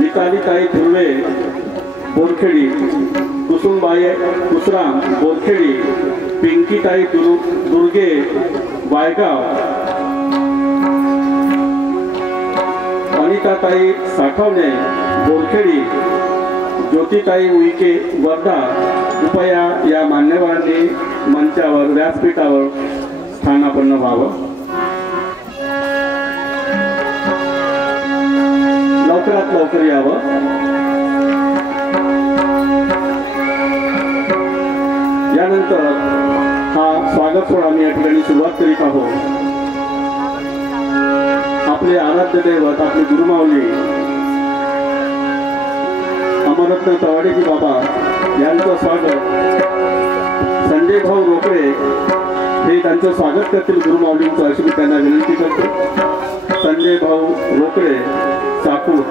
निकालिताई धुर्वे बोरखेडी, कुसुमबाई कुसराम बोरखेडी, पिंकीताई दुर्गे वायगाव, अनिताताई साठवणे बोरखेडी, ज्योतिताई उईके वर्धा कृपया या मान्यवरांनी मंचावर व्यासपीठावर स्थानापन्न व्हावं। लवकरात लवकर यावं। यानंतर हा स्वागत सोहळा मी या ठिकाणी सुरुवात करीत आहोत। आपले आराध्य दैवत आपले गुरुमाऊली अमररत्न तवाडेजी बाबा यांचं स्वागत संजय भाऊ रोकडे हे त्यांचं स्वागत करतील गुरुमाऊलींचं, अशी मी त्यांना विनंती करतो। संजय भाऊ रोकडे साकूर।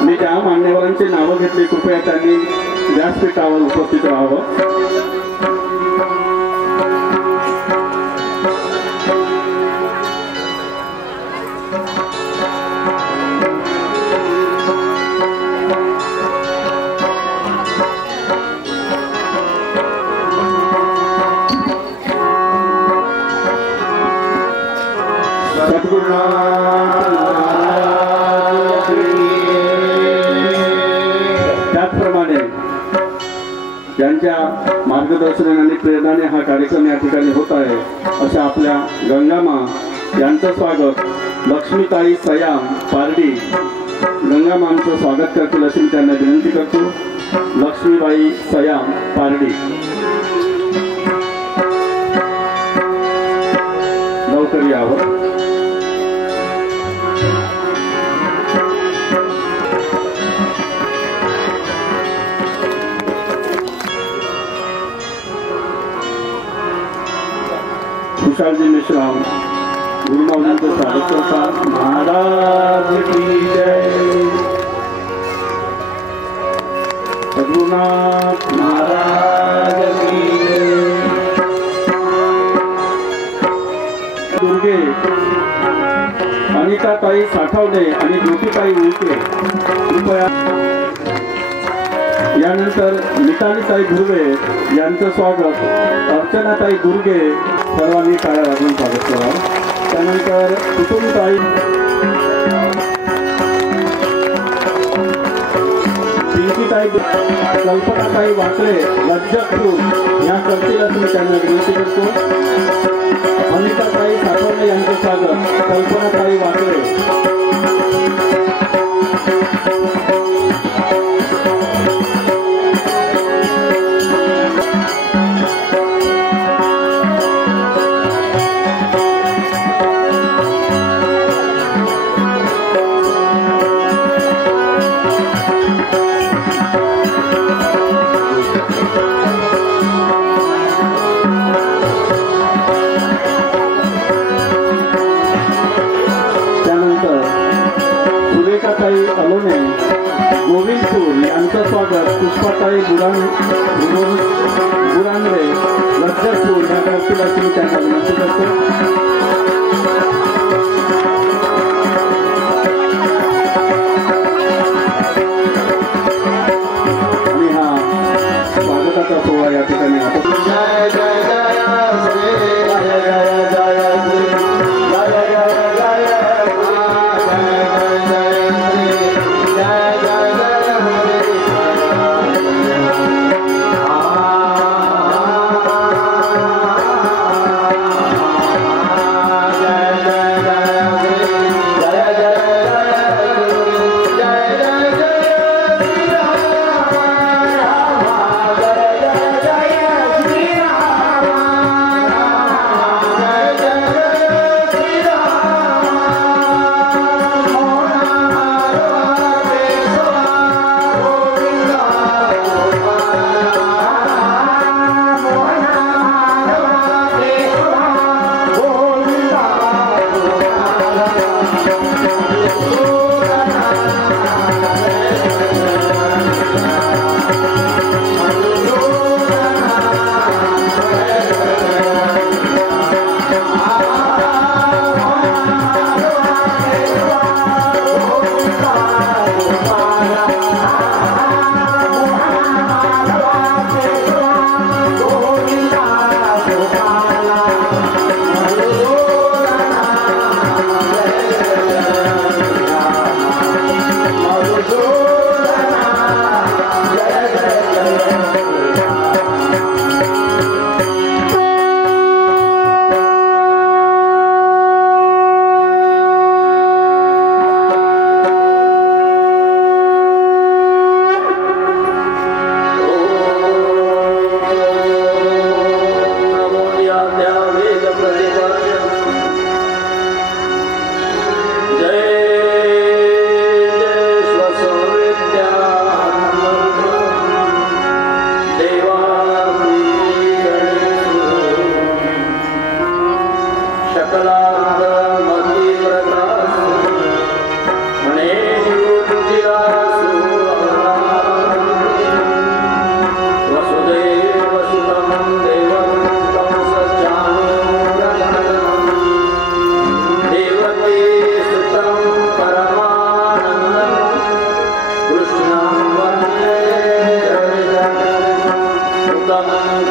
मी ज्या मान्यवरांची नावं घेतली कृपया त्यांनी व्यासपीठावर उपस्थित राहावं। त्याचप्रमाणे त्यांच्या मार्गदर्शनाने आणि प्रेरणाने हा कार्यक्रम या ठिकाणी होत आहे, अशा आपल्या गंगामा यांचं स्वागत लक्ष्मीताई सयाम पारडी गंगामांचं स्वागत करतील अशी मी त्यांना विनंती करतो। लक्ष्मीबाई सयाम पारडी। विशालजी मेश्राम गुरुमाऊलींचं स्वागत करतात। महाराज की जय। सद्गुरुनाथ महाराज की जय। दुर्गे अनिताताई साठवणे आणि ज्योतिताई उलटे कृपया। यानंतर मितालीताई धुर्वे यांचं स्वागत। अर्चनाताई दुर्गे सर्वांनी टाळ्या वाजवून स्वागत करा। त्यानंतर कुटुंबताई पिंकीताई कल्पनाताई वाकळे लज्जतपूर या करतील असं मी त्यांना विनंती करतो। अनिताताई साठवणे यांचं स्वागत। कल्पनाताई वाकळे अलोने गोविंदपूर यांचं स्वागत। पुष्पाताई बुरांडे लज्जतपूर या करतील अशी मी त्यांना विनंती करतो। आणि हा स्वागताचा सोहळा या ठिकाणी जय जय जय श्री जय जय जय श्री जय जय जय परमानंद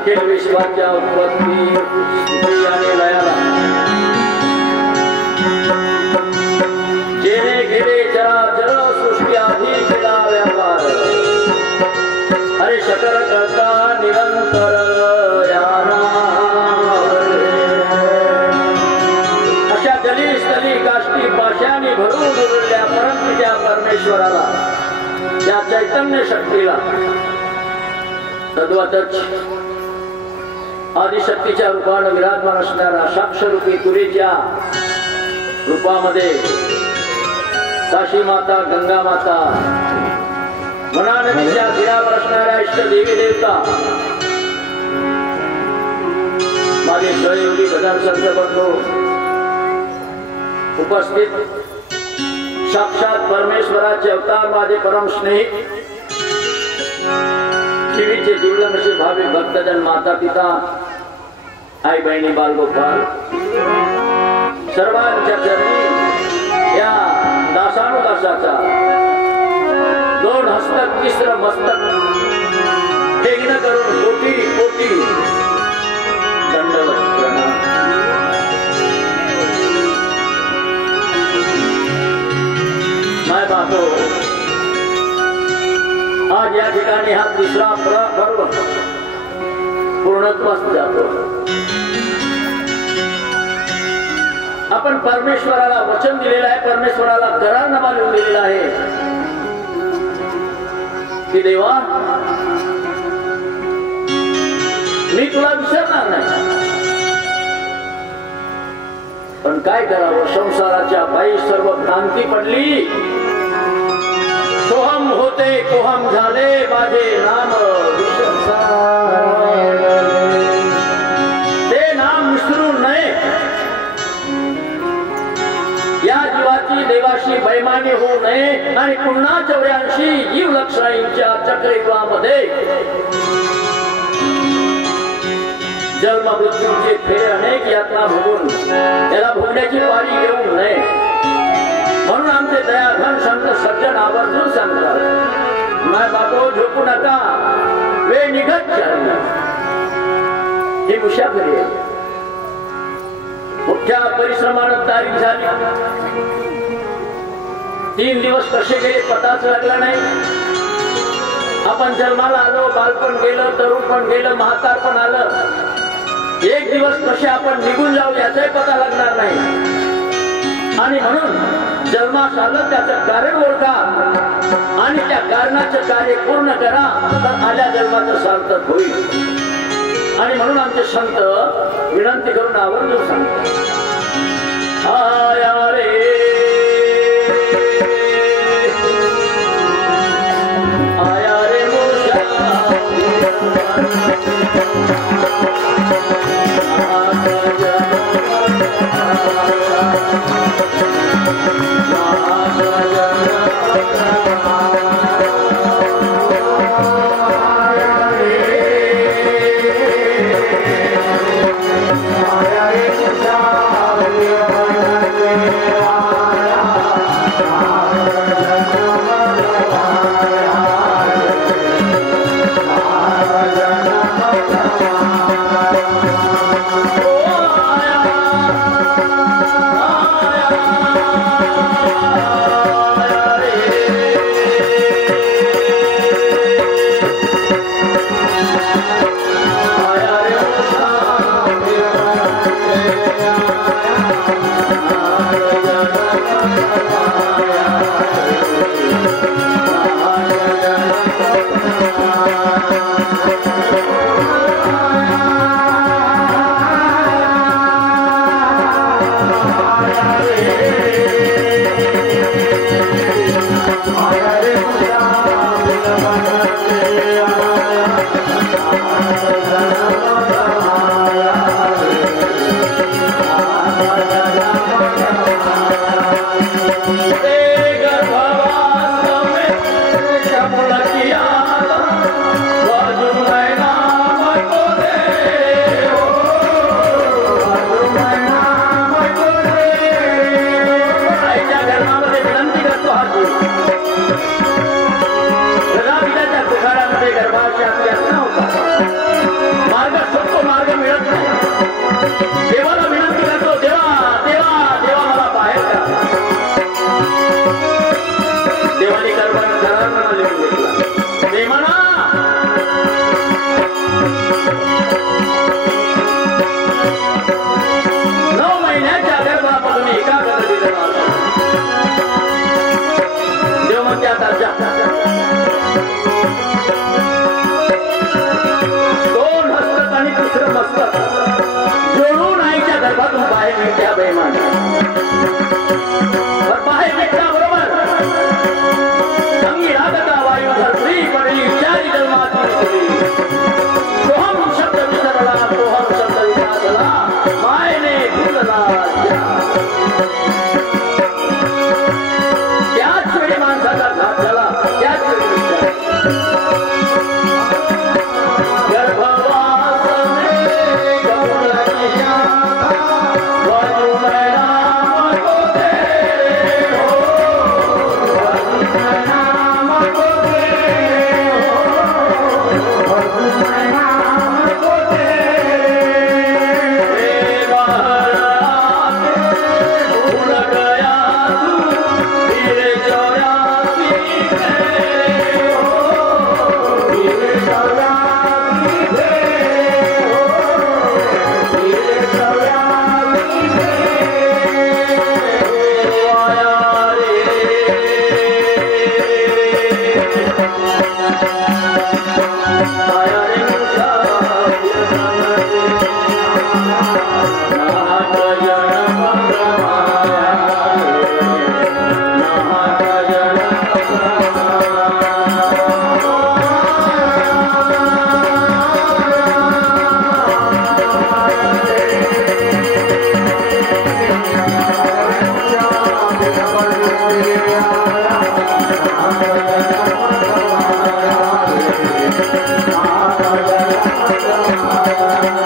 अखिल विश्वाच्या उत्पत्ती स्थिती आणि लयाला जेणे गेले चराचर सृष्टी आधी केला व्यापार हरे शकल करता निरंतर अशा जली स्थली काष्टी पाशाने भरून उरल्या परंतु त्या परमेश्वराला त्या चैतन्य शक्तीला तद्वतच आदिशक्तीच्या रूपाने विराजमान असणारा साक्षरूपी तुरीच्या रूपामध्ये काशी माता गंगा माता म्हणा नदीच्या तीरावर असणाऱ्या इष्ट देवी देवता माझे सहयोगी गजान संत बंधू उपस्थित साक्षात परमेश्वराचे अवतार माझे परम स्नेहित शिवीचे जीवलग असे भावी भक्तजन माता पिता आई बहिणी बालगोपाल सर्वांच्या चरणी या दासानुदासाचा दोन हस्तक तिसरं मस्तक ठेंगण करून कोटी कोटी दंडवत प्रणाम। माय बापो, आज या ठिकाणी हा तिसरा पर्व पूर्णत्वास जातो। आपण परमेश्वराला वचन दिलेलं आहे, परमेश्वराला करारनामा लिहून दिलेला आहे की देवा मी तुला विसरणार नाही. पण काय करावं, संसाराच्या पायी सर्व भ्रांती पडली. सोहम होते कोहम झाले माझे नाम ते नाम विसरू नये. या जीवाची देवाशी बैमानी होऊ नये आणि पुन्हा 84 जीव लक्षणांच्या चक्रयुगामध्ये जन्म मृत्यूचे फेरे अनेक यातना भोगून त्याला भोगण्याची पारी घेऊ नये. म्हणून आमचे दयाघन संत सज्जन आवर्जून सांगतात, माय बापो झोपू नका, वेळ निघत चालली. ही मुसाफरी आहे. मोठ्या परिश्रमानं तारीख झाली. 3 दिवस कसे गेले पताच लागला नाही. आपण जन्माला आलो, बालपण गेलं, तरुणपण गेलं, म्हातारपण आलं. 1 दिवस कसे आपण निघून जाऊ याचाही पता लागणार नाही. आणि म्हणून जन्मास आलं त्याचं कारण ओळखा आणि त्या कारणाचं कार्य पूर्ण करा, तर आल्या जन्माचं सार्थक होईल. आणि म्हणून आमचे संत विनंती करून आवर्जून सांगतात, आया रे आया रे मुशा Bye.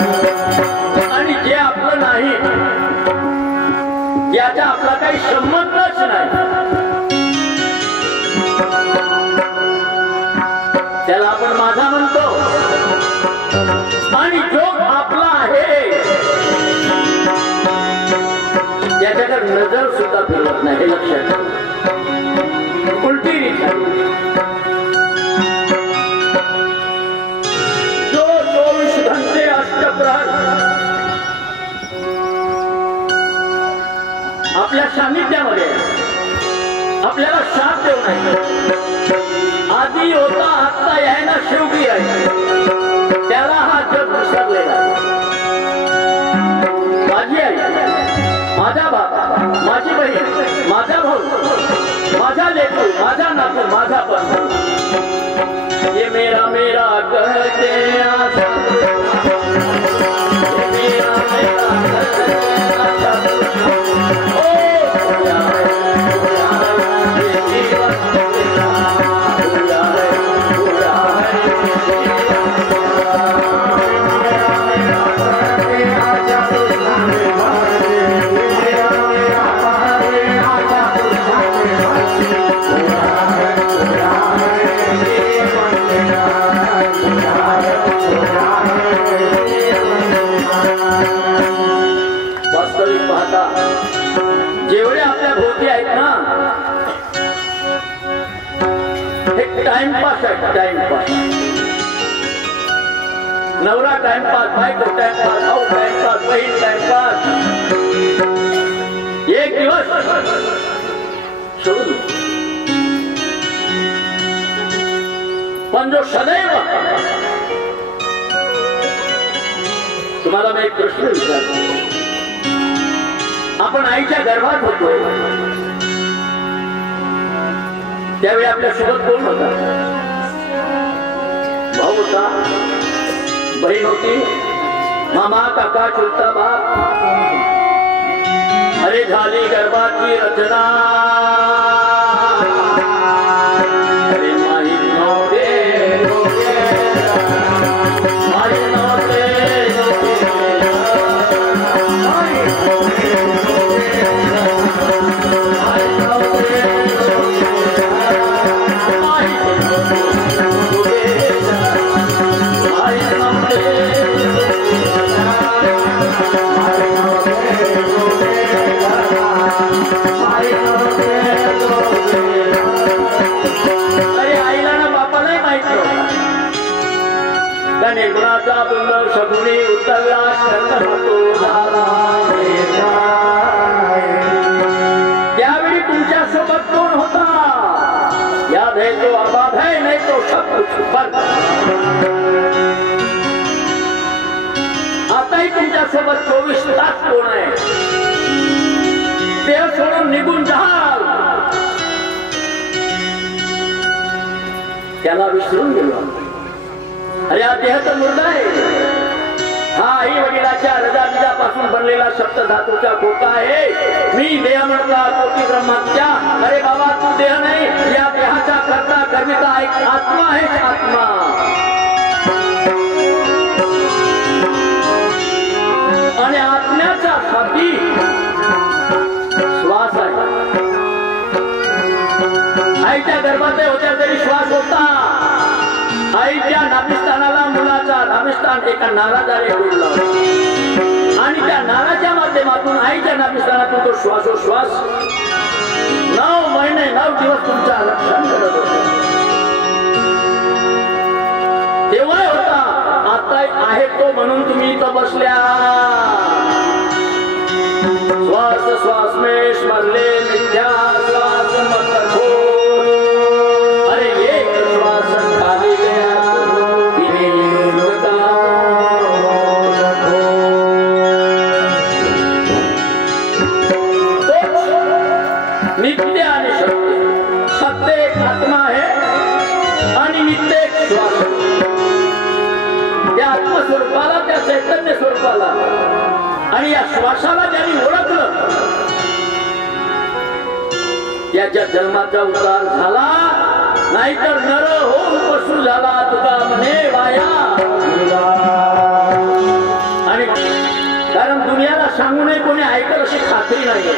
आणि जे आपलं नाही याचा आपला काही संबंधच नाही त्याला आपण माझा म्हणतो आणि जो आपला आहे त्याच्याकडे नजर सुद्धा फिरवत नाही हे लक्षात ठेवा. उलटी रीत जो 24 घंटे अष्टप्रहर आपल्या सानिध्यामध्ये आपल्याला साथ देऊ नाही आधी होता आत्ता यायला शेवटी आहे त्याला हा जग विसरलेला माझी आई माझा बाबा माझी बहीण माझा भाऊ माझा लेकरू माझा नातू माझा बंधू ये मेरा मेरा कहते आशा ये मेरा मेरा कहते आशा ओ पूरा है ये जीवन पूरा है पूरा है वास्तविक पाहता जेवढे आपल्या भोवती आहेत ना हे टाइमपास आहे टाइमपास नवरा टाइमपास बायको टाइमपास भाऊ टाइमपास बहीण टाइमपास एक दिवस सोडून पण जो सदैव तुम्हाला मी एक प्रश्न विचारतो आपण आईच्या गर्भात होतो त्यावेळी आपल्या सोबत कोण होता भाऊ होता बहीण होती मामा काका चुलता बाप अरे झाली गर्भाची रचना अरे माहीत नव्हते माहीत नव्हते गुणाचा सुंदर सगुणी उतरला त्यावेळी तुमच्या सोबत कोण होता याद है तो आबाद है नहीं तो सब कुछ बंद आताही तुमच्या सोबत 24 तास कोण आहे देह सोडून निघून जाल त्याला विसरून गेलो अरे हा देह तर मुर्दा आहे हा आई वडिलाच्या रजाबिजापासून बनलेला सप्त धातूचा खोका आहे मी देह म्हणता कोटी ब्रह्मात्या अरे बाबा तू देह नाही या देहाचा करता कर्मिता एक आत्मा आहे आत्मा आणि आत्म्याचा साथी श्वास आहे आईच्या गर्भात होत्या तरी श्वास होता आईच्या नाभिस्थानाला मुलाचा नाभिस्थान एका नाराजाने जोडला आणि त्या नाराच्या माध्यमातून आईच्या नाभिस्थानातून तो श्वासोश्वास 9 महिने 9 दिवस तुमच्या रक्षण करत होते तेव्हा होता आता आहे तो म्हणून तुम्ही इथं बसल्या श्वास श्वास में स्मरले मिथ्या श्वास मत रखो अरे एक श्वास खाली गया नित्य आणि सत्य सत्य एक आत्मा आहे आणि नित्य एक श्वास त्या आत्मस्वरूपाला त्या चैतन्य स्वरूपाला आणि या श्वासाला ज्यांनी ओळखलं त्याच्या जन्माचा उतार झाला, नाहीतर नर होऊन पशु झाला तुका म्हणे वाया. आणि कारण दुनियाला सांगू नये कोणी ऐकल अशी खात्री नाही.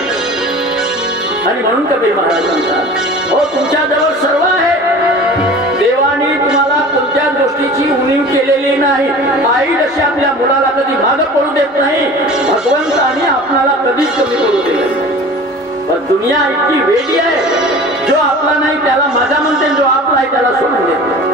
आणि म्हणून कबीर महाराज म्हणतात, हो तुमच्याजवळ सर्व आहे, देवाने तुम्हाला कोणत्या गोष्टीची उणीव केलेली नाही. आई जशी आपल्या मुलाला कधी मागं पडू देत नाही, भगवंताने आपल्याला कधीच कमी पडू देत. पण दुनिया इतकी वेडी आहे, जो आपला नाही त्याला माझा म्हणते, जो आपला आहे त्याला सोडून देते.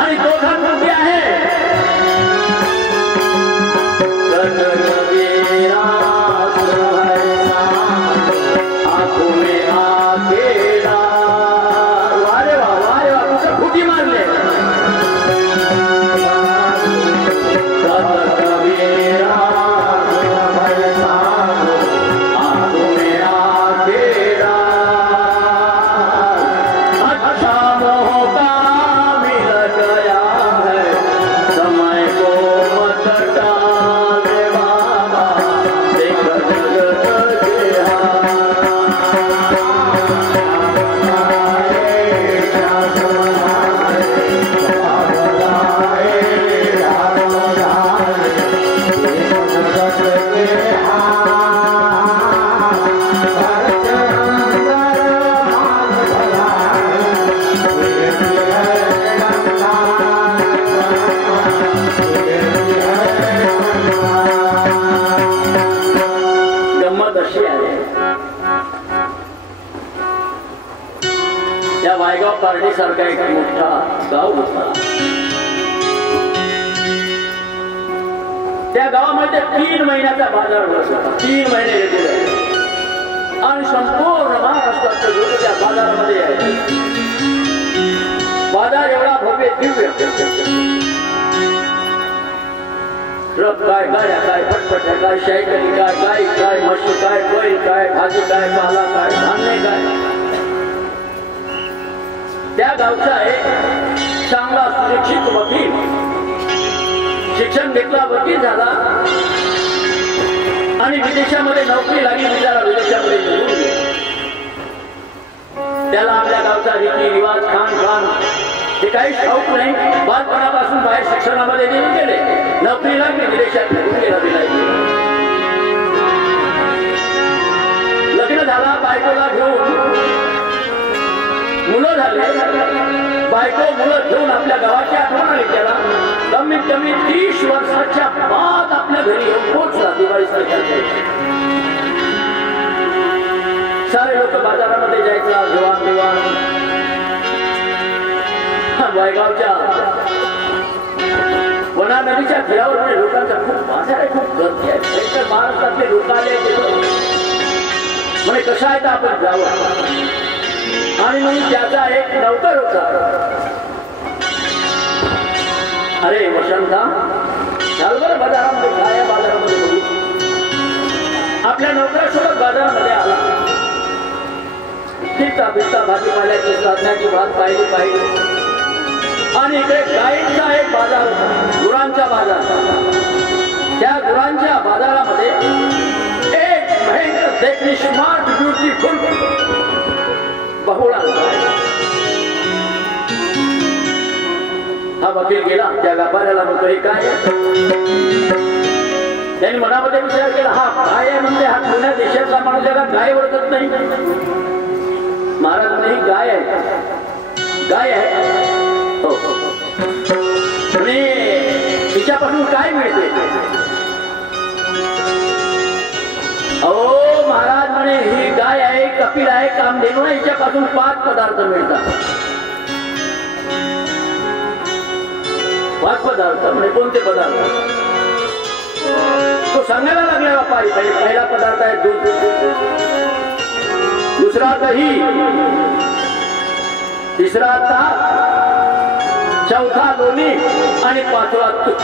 आणि तो धर्म आहे वायगाव पारडीसारखा एक मोठा गाव होता. त्या गावामध्ये 3 महिन्याचा बाजार भरत होता. 3 महिने रेग्युलर आणि संपूर्ण महाराष्ट्राचे लोक त्या बाजारामध्ये यायचे. बाजार एवढा भव्य दिव्य, ट्रक काय, गाड्या काय, फटफट्या काय, सायकली काय, गाई काय, म्हशी काय, बैल काय, भाजी काय, पाला काय, धान्य काय. त्या गावचा एक चांगला सुशिक्षित वकील, शिक्षण घेतला, वकील झाला आणि विदेशामध्ये नोकरी लागली. बिचारा विदेशामध्ये निघून गेला. त्याला आपल्या गावचा रीती रिवाज, खान खान हे काही ठाऊक नाही. बालपणापासून बाहेर शिक्षणामध्ये निघून गेले, नोकरी लागली, विदेशात निघून गेला. लग्न झाला, बायकोला घेऊन मुलं झाले. बायको मुलं घेऊन आपल्या गावाची आठवण आली त्याला. कमीत कमी 30 वर्षाच्या बाद आपल्या घरी येऊन पोहोचला दिवाळी सारे लोक बाजारामध्ये जायचा, जेवण देवाण. वायगावच्या वना नदीच्या घरावर लोकांचा खूप बाजार आहे, खूप गर्दी आहे. महाराष्ट्रातले लोक आले म्हणजे कशा आहे आपण जावं. आणि म्हणून त्याचा एक नौकर होता. अरे वसंता, चाल बरं बाजारामध्ये, काय आहे बाजारामध्ये बघू. आपल्या नौकरासोबत बाजारामध्ये आला. फिरता फिरता भाजीपाल्याची साधण्याची भात पाहिली आणि इकडे गायींचा एक बाजार होता, गुरांचा बाजार. त्या गुरांच्या बाजारामध्ये एक भयंकर देखणी स्मार्ट ब्युटिफुल बहुळा. हा वकील गेला त्या व्यापाऱ्याला, म्हणतो हे काय आहे. त्यांनी मनामध्ये विचार केला, हा काय आहे म्हणते. हा पुण्या देशातला माणूस जगा गाय ओळखत नाही. महाराज नाही, गाय आहे, गाय आहे. हो, आणि तिच्यापासून काय मिळते. अहो महाराज म्हणे, ही गाय आहे, कपिल आहे, कामधेनू आहे, हिच्यापासून 5 पदार्थ मिळतात. 5 पदार्थ म्हणजे कोणते पदार्थ. तो सांगायला लागला व्यापारी. पहिला पदार्थ आहे दूध, दुसरा दही, तिसरा ताक, चौथा लोणी आणि 5वा तूप.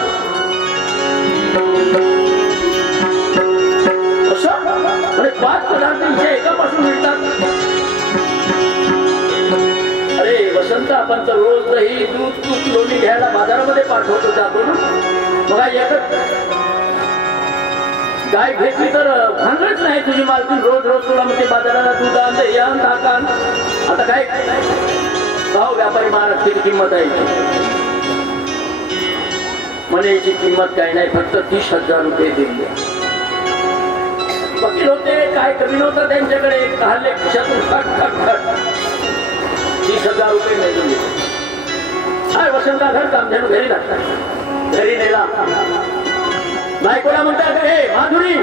असं म्हणजे 5 पदार्थ इथे एकापासून मिळतात. अरे वसंत, आपण तर रोज दही, दूध, तूप, लोणी घ्यायला बाजारामध्ये पाठवतो, जातो ना. मग एकच गाय घेतली तर भांडच नाही तुझी मालकीन. रोज रोज तुला म्हणजे बाजाराला दूध आण, दही आण, ताक आण. आता काय गाव व्यापारी महाराज, किती किंमत आहे म्हणे. याची किंमत काय नाही, फक्त 30,000 रुपये दिली. वकील होते, काय कमी नव्हतं त्यांच्याकडे. हल्ले खिशातून खट खट खट 30,000 रुपये मिळून गेले. काय वसंता घर कामधेनू घरी लागतात. घरी नेला, बायकोला म्हणतात, हे माधुरी,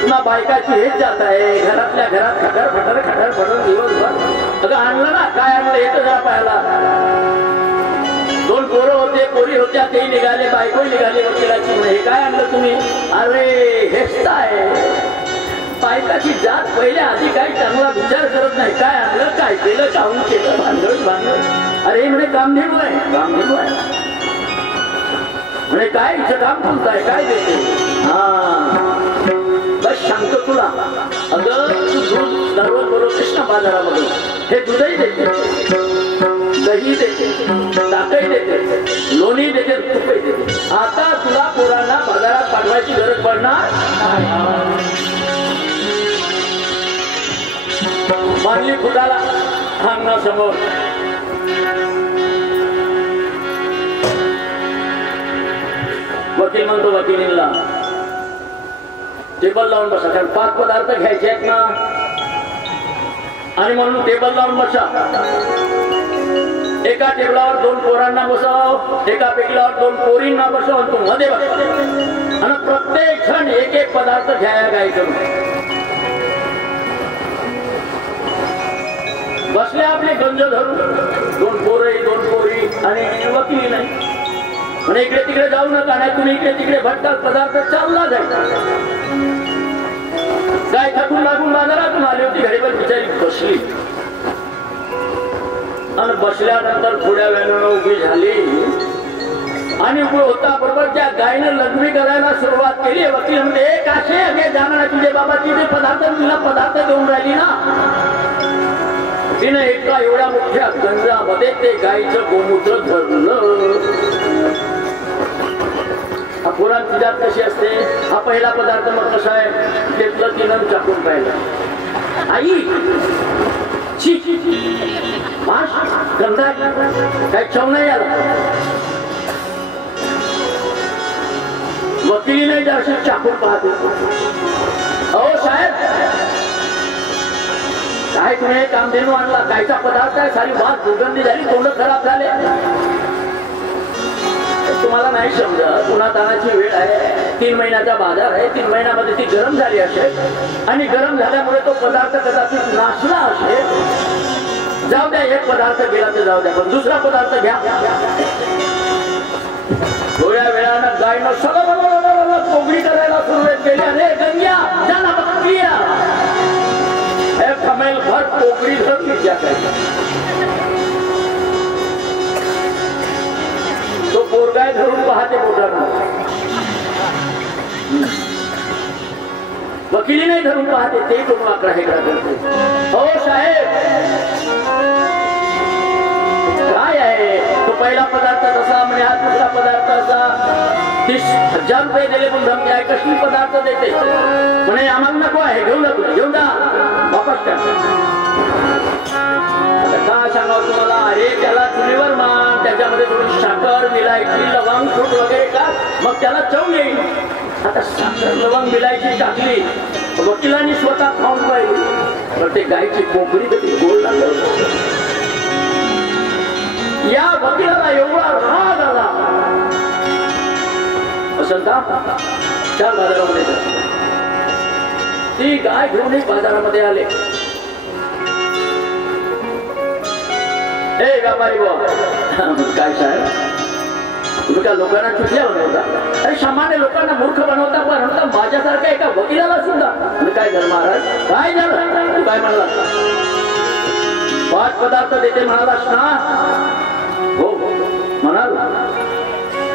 पुन्हा बायकाची हेच जात आहे. घरातल्या घरात खटर फटर खटर फटर दिवसभर. अगं आणलं ना, काय आणलं येतं जरा पाहायला. 2 पोरं होते, पोरी होत्या, तेही निघाले, बायको निघाली वकिलाची. हे काय आणलं तुम्ही. अरे हेच काय, बायकाची जात पहिल्या आधी काही चांगला विचार करत नाही. काय आणलं, काय केलं, काहून केलं, भांडण. अरे म्हणे कामधेनू आहे, कामधेनू आहे म्हणे. काय इथं काम तुमचं काय देते. हा बस सांगतो तुला. अगं तू दूध दररोज बोलवतेस ना बाजारामधून, हे दूधही देते, दही देते, ताकही देते, लोणी देते, तुपही देते. आता तुला पोरांना बाजारात पाठवायची गरज पडणार. मानली फुटाला अंगणासमोर. वकील म्हणतो वकिलीला, टेबल लावून बसा, कारण 5 पदार्थ घ्यायचे आहेत ना. आणि म्हणून टेबल लावून बसा. एका टेबलावर 2 पोरांना बसव, एका टेबलावर 2 पोरींना बसव, आणि तू मध्ये बस. आणि प्रत्येक जण एक एक पदार्थ घ्यायला काय करू. बसले आपले गंज धरून, 2 पोरं 2 पोरी आणि वकील नाही. म्हणे इकडे तिकडे जाऊ नका, नाही तुम्ही इकडे तिकडे भटकाल, पदार्थ चालला जाईल. काय थकून लागून बाजारातून आली होती, घडीवर बिचारी बसली आणि बसल्यानंतर थोड्या वेळानं उभी झाली आणि उभं होता बरोबर त्या गायनं लग्न करायला सुरुवात केली. वकील म्हणजे काशे अगे जाणार तुझे बाबा, तिथे तिला पदार्थ देऊन राहिली ना. तिने एका एवढ्या मोठ्या गंजामध्ये ते गायीचं गोमूत्र धरलं. हा पुराण तिच्यात कशी असते, हा पहिला पदार्थ मग कसा आहे, घेतलं तिनं चाकून पाहिलं. आई गंधा काय चव नाही आला. वकिलीने जरशी चाकून पाहते, अहो साहेब काय तुम्ही काम देणू आणला, कायचा पदार्थ आहे, सारी वाद दुर्गंधी झाली, तोंड खराब झाले. तुम्हाला नाही समजत, उन्हातानाची वेळ आहे, 3 महिन्याचा बाजार आहे, 3 महिन्यामध्ये ती गरम झाली असेल आणि गरम झाल्यामुळे तो पदार्थ कदाचित नाशला असेल. जाऊ द्या, एक पदार्थ गेला तर जाऊ द्या, पण दुसरा पदार्थ घ्या. थोड्या वेळानं गायनं सगळं पोगडी करायला सुरुवात केली. अरे गंग्या जाना बघिया, कमेल भर पोगडी धरली त्या काय. तो पोरगाय धरून पाहते पोटाला, वकिली नाही धरून पाहते, ते कोण वाकडा हे करते. हो साहेब काय आहे, तो पहिला पदार्थ तसा म्हणे, हा दुसरा पदार्थ असा. 30,000 रुपये दिले पण धमकी आहे, कसली पदार्थ देते म्हणे, आम्हाला नको आहे, घेऊन जा तुला, घेऊन जा वापस कर. का सांगावं तुम्हाला, अरे त्याला चुलीवर मान, त्याच्यामध्ये थोडी साखर मिलायची, लवंग फूट वगैरे का, मग त्याला चव येईल. आता साखर लवंग मिलायची टाकली, वकिलांनी स्वतः खाऊन पाहिली, तर ते गायची कोकरी कधी गोड लागलं. या वकिलाला एवढा राग आला असं का, 4 बाजारामध्ये ती गाय घेऊन बाजारामध्ये आले. ए व्यापारी काय साहेब, तुम्ही काय लोकांना चुकल्या बनवता, अरे सामान्य लोकांना मूर्ख बनवता, पण माझ्यासारख्या एका वकिलाला सुद्धा. मी काय झालं महाराज, काय झालं, तू काय म्हणला, 5 पदार्थ देते म्हणालास ना. हो म्हणाल.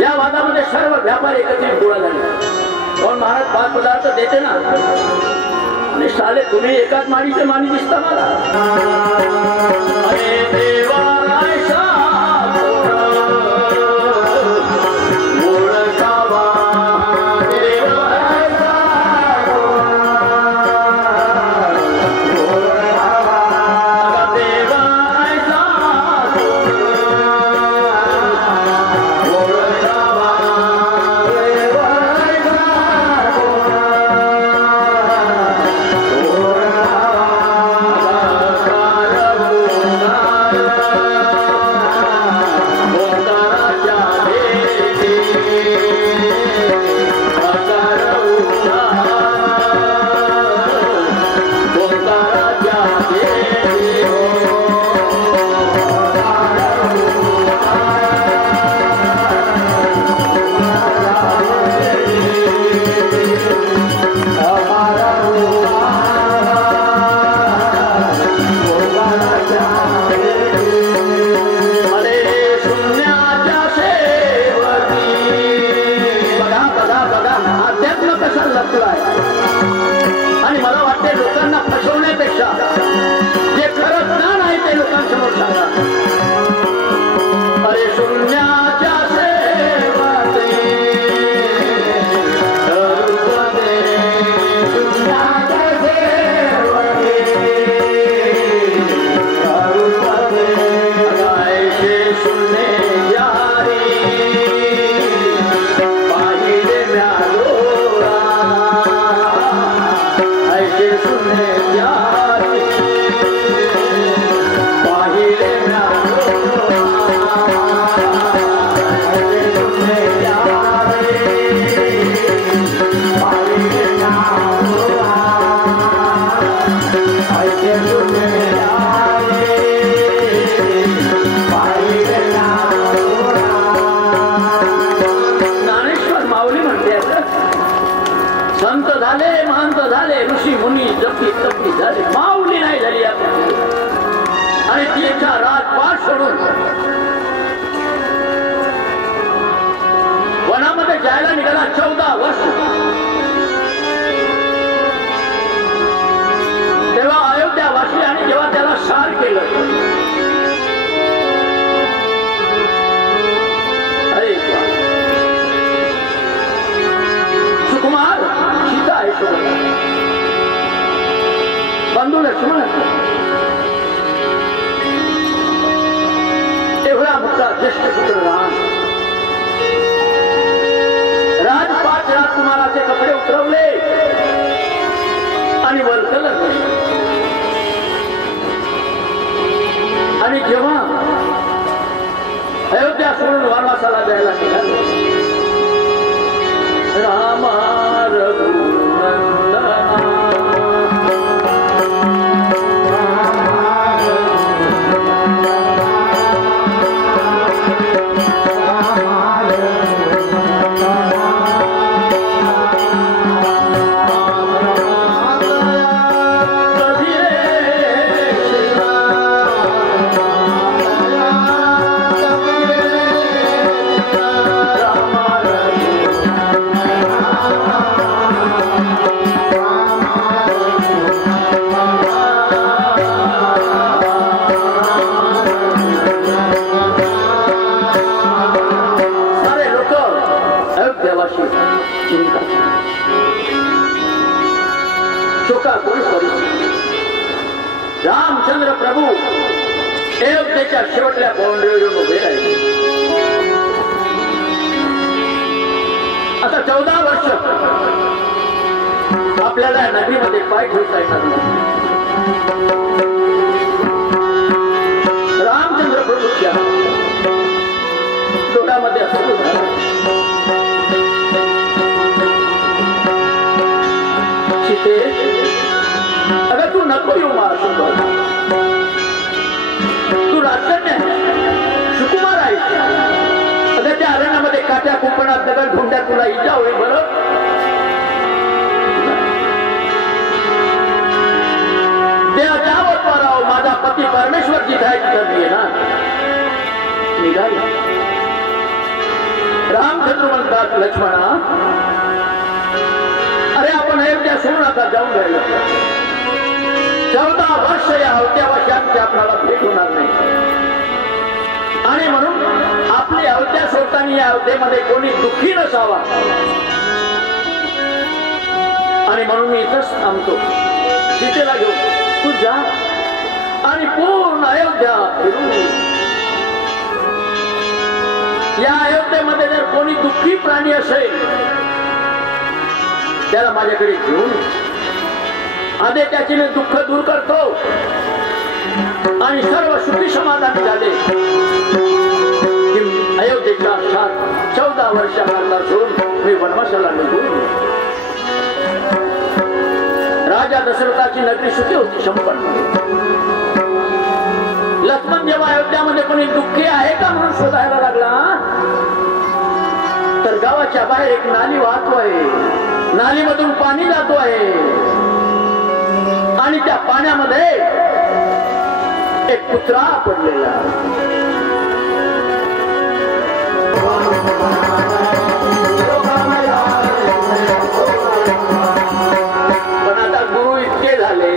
या वादामध्ये सर्व व्यापारी एकत्रित गोळा झाले. कोण महाराज 5 पदार्थ देते ना, आणि साले तुम्ही एकाच माणीचे माणी दिसता मला. अरे देवा आणि मला वाटते लोकांना फसवण्यापेक्षा जे खरं ज्ञान आहे ते लोकांसमोर सांगा. अरे शून्याच्या सेवते पाहिले संत झाले, महंत झाले, ऋषी मुनी जपली तपली झाले, माऊली नाही झाली आपण. आणि तिचा राजपाट सोडून वनामध्ये जायला निघाला 14 वर्ष. तेव्हा अयोध्यावासी आणि जेव्हा त्याला शार केलं, अरे सुकुमार सीता आहे सोबत, बंधू लक्ष्मण एवढा मोठा ज्येष्ठ पुत्र राम. राजपाट राजकुमाराचे कपडे उतरवले आणि वल्कल आणि जेव्हा अयोध्या सोडून वनवासाला जायला निघाले, रामा रघुनंदना रामचंद्र प्रभू अयोध्येच्या शेवटल्या बाउंड्रीवरून उभे राहिले. आता 14 वर्ष आपल्याला नदीमध्ये पाय ठेवता येणार नाही. रामचंद्र प्रभूच्या डोळ्यामध्ये असू सीते, अगं तू नको येऊ महाराष्ट्र, तू राजकन्या सुकुमार आहे. अगं त्या अरण्यामध्ये काट्या कुंपणात दगड धोंड्यात तुला इजा होईल बरं. देवाच्यावर पराव माझा पती परमेश्वर जिथे आहे तिथं मी ना निघाला. रामचंद्र म्हणतात, लक्ष्मणा अरे आपण अयोध्या सोडून आता जाऊन राहिलो. 14 वर्ष या अयोध्यावासी आमची आपल्याला भेट होणार नाही. आणि म्हणून आपली अयोध्या सोडताना या अयोध्येमध्ये कोणी दुःखी नसावा. आणि म्हणून मी इथंच थांबतो. सीतेला घेऊन तू जा आणि पूर्ण अयोध्या फिरू. या अयोध्येमध्ये जर कोणी दुःखी प्राणी असेल त्याला माझ्याकडे घेऊन आधी त्याची मी दुःख दूर करतो आणि सर्व सुखी समाधान झाले की अयोध्येच्या 14 वर्षानंतर सोडून मी वनवासाला निघून. राजा दशरथाची नगरी सुखी होती 100. लक्ष्मण जेव्हा अयोध्यामध्ये कोणी दुःखी आहे का म्हणून शोधायला लागला तर गावाच्या बाहेर एक नाली वाहतो आहे. नालीमधून पाणी जातो आहे आणि त्या पाण्यामध्ये एक कुत्रा पडलेला. पण आता गुरु इतके झाले,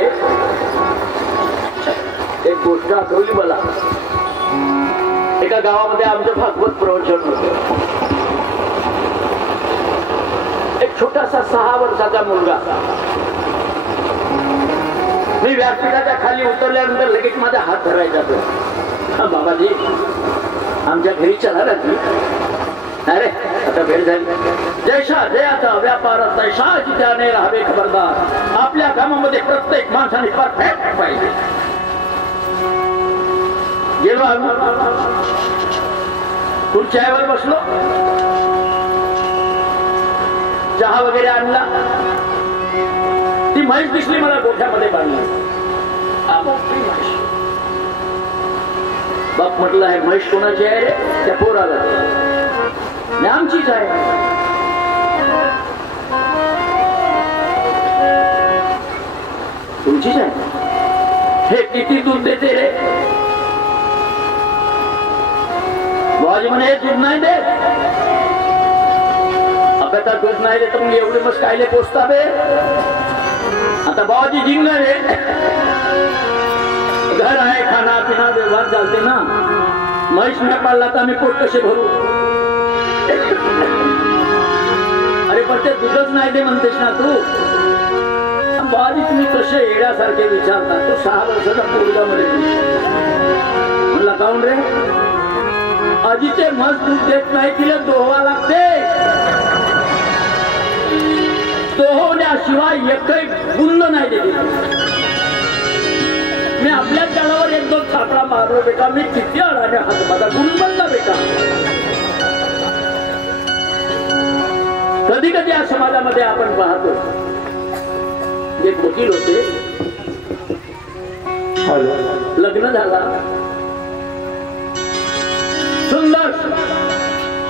एक गोष्ट आठवली मला. एका गावामध्ये आमचं भागवत प्रवचन होतं. एक छोटासा 6 वर्षाचा मुलगा. मी व्यासपीठाच्या खाली उतरल्यानंतर लगेच माझा हात धरायचा. बाबाजी आमच्या घरी चला ना ती. अरे आता भेट झाली. जैसा जयाचा व्यापार तैसा त्याने राहावे खबरदार. आपल्या कामामध्ये प्रत्येक माणसाने परफेक्ट पाहिजे. गेलो खुर्च्यावर बसलो, चहा वगैरे आणला. ती म्हैस दिसली मला डोक्यामध्ये बांधली. बाप म्हटलं आहे म्हैस कोणाची आहे रे? त्या पोराला. आमचीच आहे. तुमचीच आहे. हे किती दूध देते रे? बाबाजी म्हणे हे दूध नाही दे. आता दूध नाही दे तर मग एवढे मस्त कायले पोचता बे? आता बाबाजी जिंकणार रे. घर आहे, खाना पिना व्यवहार चालते ना. म्हैस नाही पाळला तर आम्ही पोट कसे भरू? अरे पण ते दूधच नाही दे म्हणतेस ना तू. बाबाजी तुम्ही कसे येण्यासारखे विचारता? तो 6 वर्षाचा पोरगा मध्ये म्हणला काऊन रे? आधी ते मस्त दूध देत नाही, तिला दोहवा लागते. दोहवण्याशिवाय एकही गुंद नाही देते. मी आपल्या गालावर 1-2 थापडा मारलो बेटा. मी किती अडाने हात माझा गुण बनला बेटा. कधी कधी या समाजामध्ये आपण पाहतो एक वकील होते, लग्न झाला, सुंदर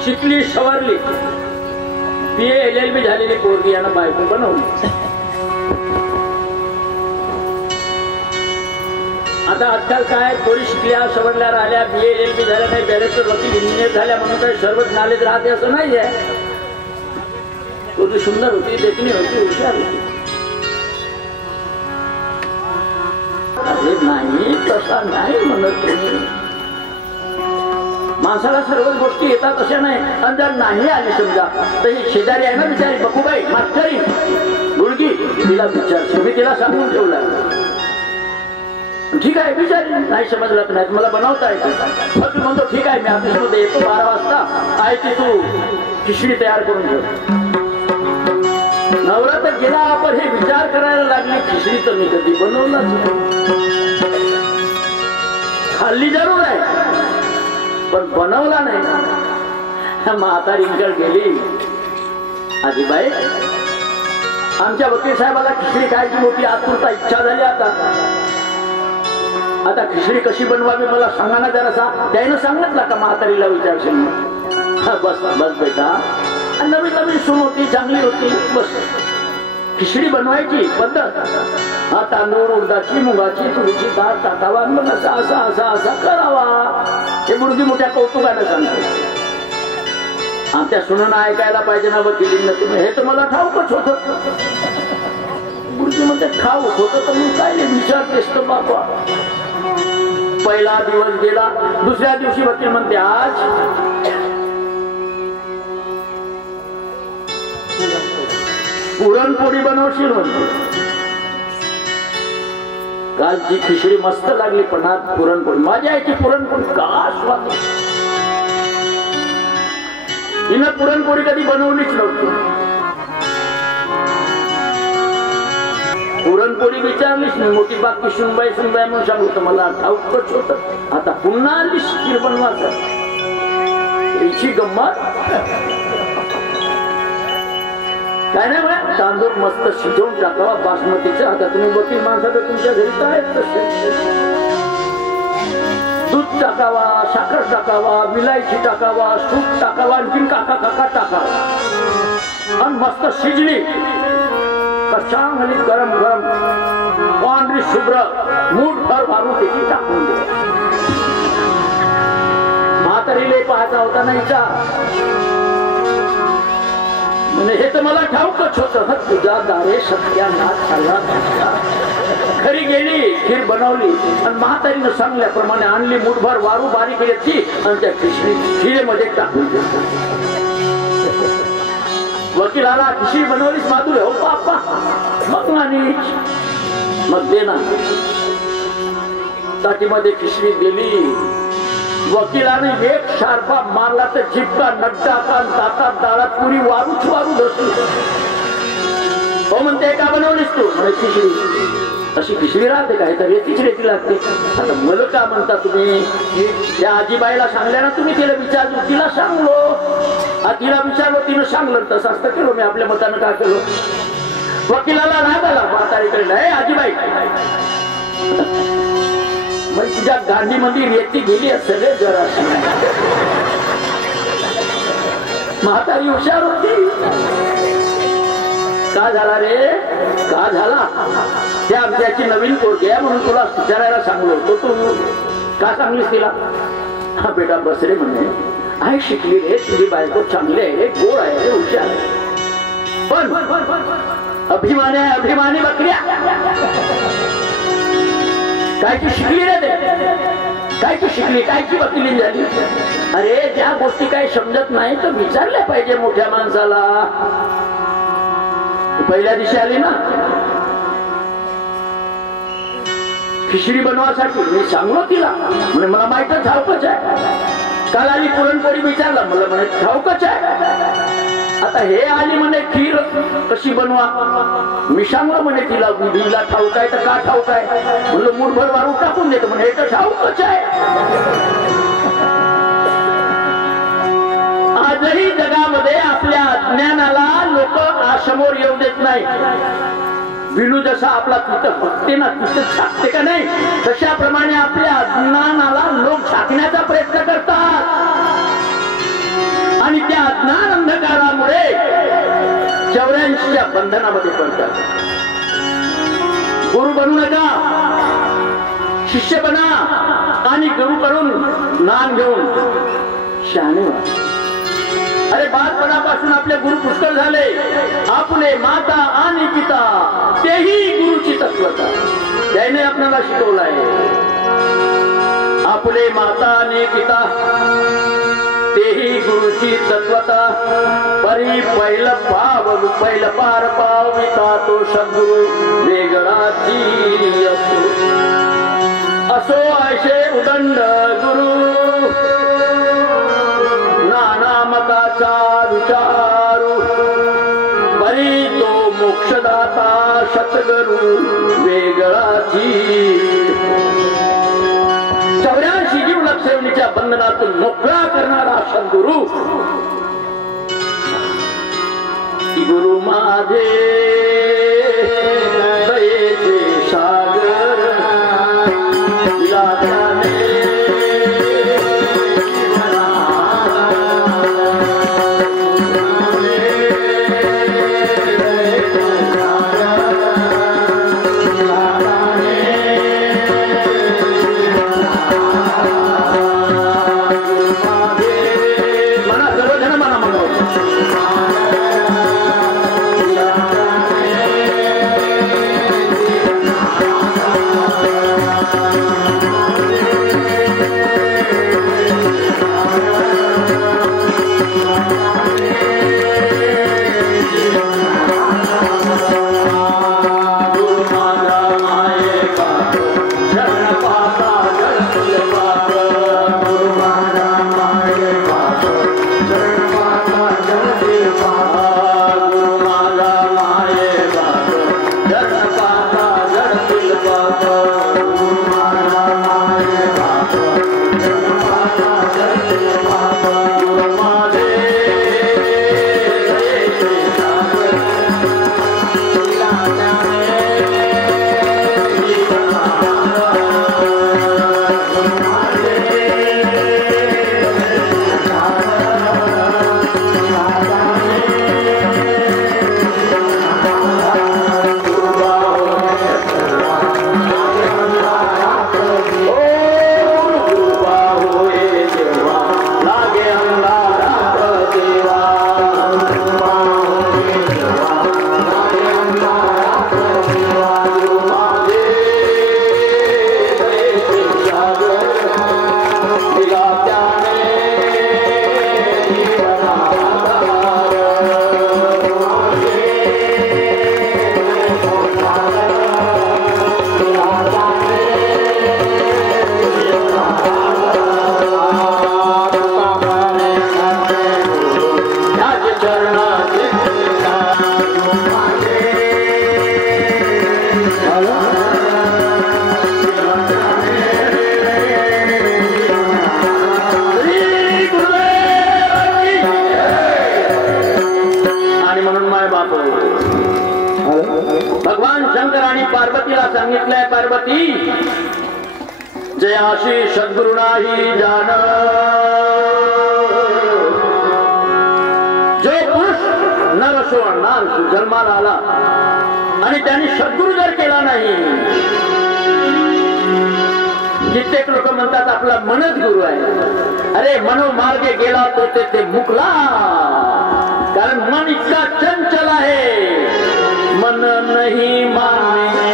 शिकली सवरली BA LLB झालेली पोरगी यानं बायको बनवली. आता आजकाल काय पोरी शिकल्या सवरल्या राहिल्या BA LLB झाल्या नाही, बॅरिस्टर वकील इंजिनियर झाल्या म्हणून काही सर्वच नॉलेज राहते असं नाही आहे. पोरगी सुंदर होती, देखणी होती, हुशार होती. नाही तसा नाही म्हणत तुम्ही. माणसाला सर्वच गोष्टी येतात अशा नाही. आणि जर नाही आली समजा तर ही शेजारी आहे ना बिचारी बकुबाई मास्टरी गुडगी, तिला विचार. मी तिला सांगून ठेवला ठीक आहे बिचारी नाही समजलं तर नाही मला बनवता येतो. फक्त म्हणतो ठीक आहे मी ऑफिसमध्ये येतो 12 वाजता आहे ती तू खिचडी तयार करून ठेव. नवरा तर गेला आपण हे विचार करायला लागली खिचडी तर मी कधी बनवलाच खाल्ली जरूर आहे पण बनवला नाही. म्हातारींकडे गेली. आजीबाई आमच्या वकील साहेबाला खिचडी खायची मोठी आतुरता इच्छा झाली. आता खिचडी कशी बनवावी मला सांगा ना जरासा. त्यानं सांगितलं का म्हातारीला विचारशील? बस बस बेटा नवीन नवीन सून होती चांगली होती. बस खिचडी बनवायची पद्धत हा तांदूळ उडदाची मुगाची तुरीची डाळ टाकावा मग असा असा असा असा करावा. हे मुलगी मोठ्या कौतुकाने सांगते. आमच्या सुनानं ऐकायला पाहिजे ना वकिलींना तुम्ही. हे तर मला ठाऊकच होत. मुलगी म्हणते ठाऊक होत तर मी काय विचारतेस तर बाबा. पहिला दिवस गेला. दुसऱ्या दिवशी वकील म्हणते आज पुरणपोळी बनवशील म्हणते. कालची खिचडी मस्त लागली पण आज पुरणपोळी. माझ्या याची पुरणपोळी का स्वादिष्ट. हिनं पुरणपोळी कधी बनवलीच नव्हती. पुरणपोळी विचारलीच नाही. मोठी बाकी सुनबाई सुनबाई म्हणून सांगतो मला ठाऊकच होत. आता पुन्हा आली खीर बनवायचं याची गंमत काय नाही म्हणा. तांदूळ मस्त शिजवून टाकावा बासमतीचा. आता तुम्ही वकील माणसाचं तुमच्या घरी काय तसे दूध टाकावा साखर टाकावा विलायची टाकावा सूप टाकावा आणखीन काका काका टाकावा आणि मस्त शिजली चांगली गरम गरम पांढरी शुभ्र मूठभर मारून त्याची टाकून दे. म्हातारीले पाहता होता नाहीचा म्हणजे हे तर मला ठाऊकच होत. तुझ्या दारे सत्यानाश झाला. घरी गेली खीर बनवली आणि म्हातारीनं सांगल्याप्रमाणे आणली. मूठभर वारू बारीक घेतली आणि त्या खिचडीमध्ये टाकून दिली. वकिलाला खिचडी बनवलीच मातुरे हो बाप्पा मग आणि मग दे ना. ताटीमध्ये खिचडी दिली. वकिलाने एक शार्पा मारला तर जिपका नड्डा का ताटात डाळात पुरी वारूच वारू धरली. हो म्हणते का बनवलीस तू? म्हणे खिचडी. अशी खिचडी राहते काय तर रेतीच रेती लागते. आता मला का म्हणता तुम्ही? त्या आजीबाईला सांगल्या ना तुम्ही. तिला विचारलो तिला सांगलो. तिला विचारलो तिनं सांगलं तसं असतं केलो मी. आपल्या मतानं काय केलो? वकिलाला राग आला म्हातारीकडे. नाही आजीबाई मग तुझ्या गांडीमध्ये रेती गेली सगळे जरा. म्हातारी हुशार होती. का झाला रे, का झाला? त्या आमच्याची नवीन पोरगी आहे म्हणून तुला विचारायला सांगलो होतो, तू का सांगलीस तिला? हा बेटा बस रे म्हणे, आहे शिकली रे, तुझी बायको चांगली आहे रे, गोड आहे रे, हुशार आहे, पण अभिमानी आहे, अभिमानी बकऱ्या. कायची शिकली रे ते, कायची शिकली, कायची वकिली झाली? अरे ज्या गोष्टी काही समजत नाही तर विचारल्या पाहिजे मोठ्या माणसाला. पहिल्या दिवशी आली ना खिचडी बनवासाठी, मी सांगलो तिला, म्हणे मला माहितच ठाऊकच आहे. काल आली पुरणपोळी विचारला, मला म्हणे ठाऊकच आहे. आता हे आली म्हणे खीर कशी बनवा, मी सांगलो म्हणे तिला विधीला ठाऊक आहे तर का ठाऊक आहे, म्हणलं मूठभर वाळू टाकून देतो, म्हणे हे तर ठाऊकच आहे. आजही जगामध्ये आपल्या अज्ञानाला लोक समोर येऊ देत नाही. विनू जसा आपला तिथं बघते ना तिथं झाकते का नाही, तशाप्रमाणे आपल्या अज्ञानाला लोक झाकण्याचा प्रयत्न करतात आणि त्या अज्ञान अंधकारामुळे 84च्या बंधनामध्ये पडतात. गुरु बनू नका, शिष्य बना आणि गुरुकडून ज्ञान घेऊन शहाणे व्हा. अरे बालपणापासून आपले गुरु पुष्कळ झाले, आपले माता आणि पिता तेही गुरुची तत्वता त्याने आपल्याला शिकवलं आहे. आपले माता आणि पिता तेही गुरुची तत्वता, परी पहिलं पाव पहिलं पार पाविता तो सद्गुरु वेगळाची असो ऐसे उदंड गुरु, नाना मताचा विचारू, परी तो मोक्षदाता सद्गुरु वेगळाची. 84 जीव लक्षणीच्या बंधनातून मोकळा करणारा सद्गुरु, गुरु माझे दयेचे सागर, भगवान शंकराने पार्वतीला सांगितलंय, पार्वती जयाशी सद्गुरु नाही जान, जो पुरुष नर असो ना माणूस जन्माला आला आणि त्यांनी सद्गुरु जर केला नाही, कित्येक लोक म्हणतात आपला मनच गुरु आहे. अरे मनोमार्गे गेला तो ते मुकला, कारण मन इतका चंचल आहे. मन नहीं माने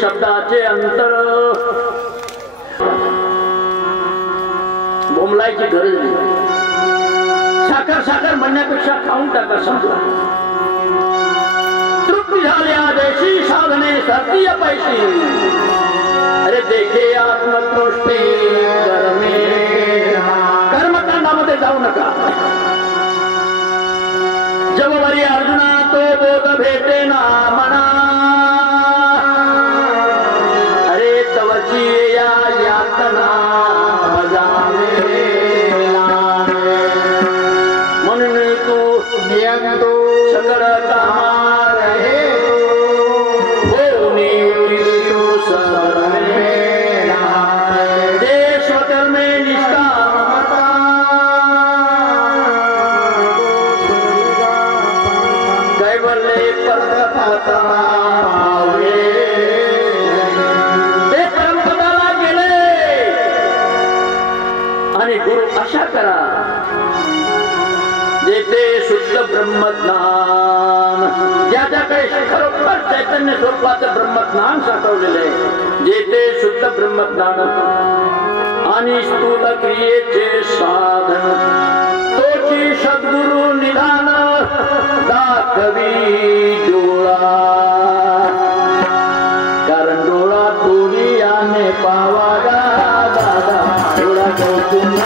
शब्दाचे अंतर बोंबलायची गरज नाही. साखर साखर म्हणण्यापेक्षा खाऊन टाका संपला. तृप्ती झाल्या देशी साधने सरती पैशी. अरे देखे आत्मतृष्टी कर्मे, कर्मकांडामध्ये जाऊ नका. जवळी अर्जुना तो बोध भेटे ना मना. म्हणून तू नियंतो सकळ कामा रहे देश कर्मे निष्काम कैवल्य परमपदाला गेले. आणि गुरु अशा करा जेथे शुद्ध ब्रह्मज्ञान, ज्याच्याकडे खरोखर चैतन्य स्वरूपाचं ब्रह्मज्ञान साठवलेले, जेथे शुद्ध ब्रह्मज्ञान आणि स्थूल क्रियेचे साधन, तोची सद्गुरु निधान दाखवी डोळा. कारण डोळा दोन्ही याने पावा दादा डोळा कौतुक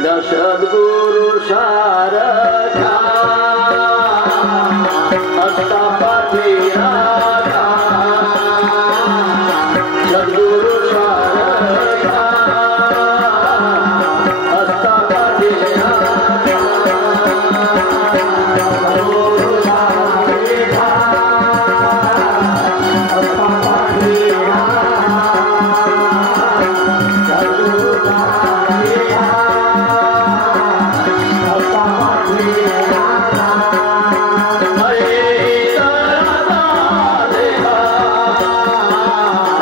अगं सद्गुरु सारखा असता पाठीराखा, सद्गुरु सारखा असता पाठीराखा, सद्गुरु सारखा असता पाठीराखा, सद्गुरु सारखा असता पाठीराखा.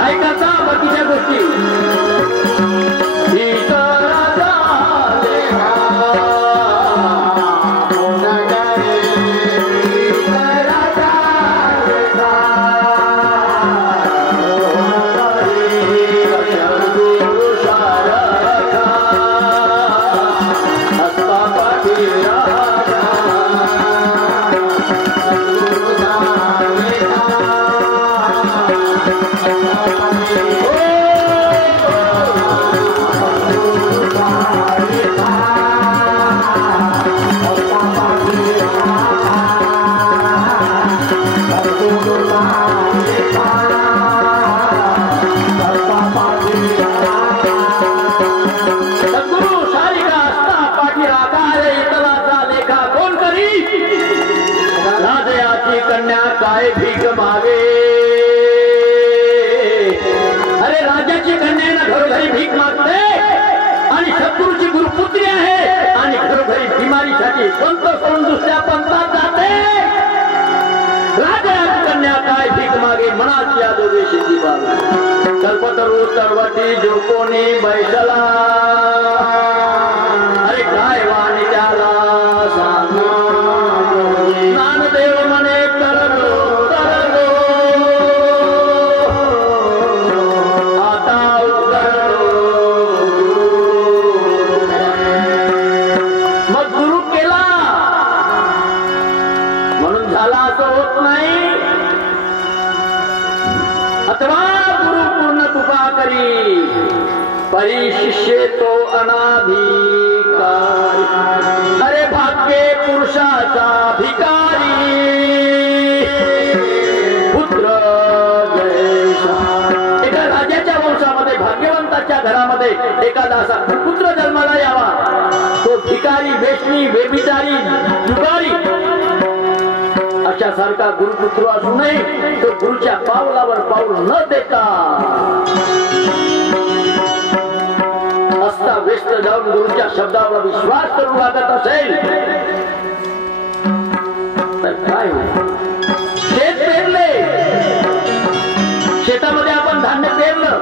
ऐकायचा बाकीच्या गोष्टी कन्या काय भीक मागे. अरे राजाची कन्या ना घरोघरी भीक मागते आणि सद्गुरूची गुरुपुत्री आहे आणि घरोघरी बिमारीसाठी पंत सोडून दुसऱ्या पंथात जाते. राजाची कन्या काय भीक मागे मनाची आदोदेशीची बाब कल्पतरू तरवटी जो कोणी बैसला. अरे काय वाणी त्याला सांगू नामदेव म्हणे तरलो तरलो आता उतरलो. मग गुरु केला म्हणून झाला असं होत नाही. अथवा गुरु पूर्ण कृपा करी परी शिष्य तो अनाधिकारी. अरे भाग्य पुरुषाचा भिकारी पुत्र जैसा. एका राजाच्या वंशामध्ये भाग्यवंताच्या घरामध्ये एखादा असा पुत्र जन्माला यावा तो भिकारी वेशनी व्यभिचारी जुगारी अशा सारखा गुरुपुत्र असू नये. तो गुरुच्या पावलावर पाऊल न देता असता व्यस्त जाऊन गुरुच्या शब्दावर विश्वास करून वागत असेल तर काय होईल. शेत पेरले, शेतामध्ये आपण धान्य पेरलं,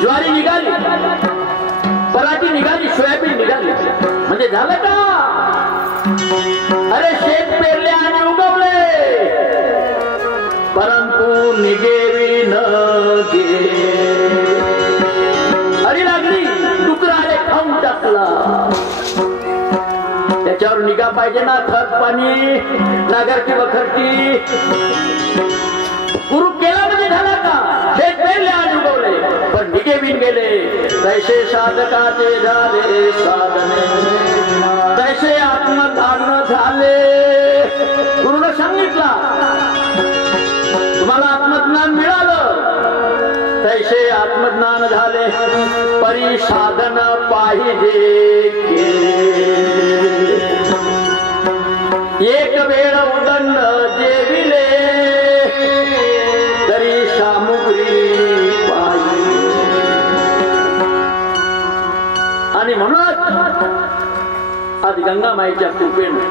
ज्वारी निघाली, पराठी निघाली, सोयाबीन निघाली म्हणजे झालं का. अरे शेत पेरले आणि उगवले परंतु निगेवी न अरी लागली डुकर आले खाऊन टाकला. त्याच्यावर निगा पाहिजे ना. खत पाणी नागरती वखरती. गुरु केला म्हणजे झाला का. शेत पेरले आणि उगवले पण निगे बिन गेले. तैसे साधकाचे झाले साधने तैसे आत्मधान झाले. गुरुने सांगितला तुम्हाला आत्मज्ञान मिळालं तैसे आत्मज्ञान झाले परी साधन पाहिजे. एक वेळ उदंड जेविले तरी सामुग्री पाहिजे. आणि म्हणूनच आज गंगा माईच्या कृपेने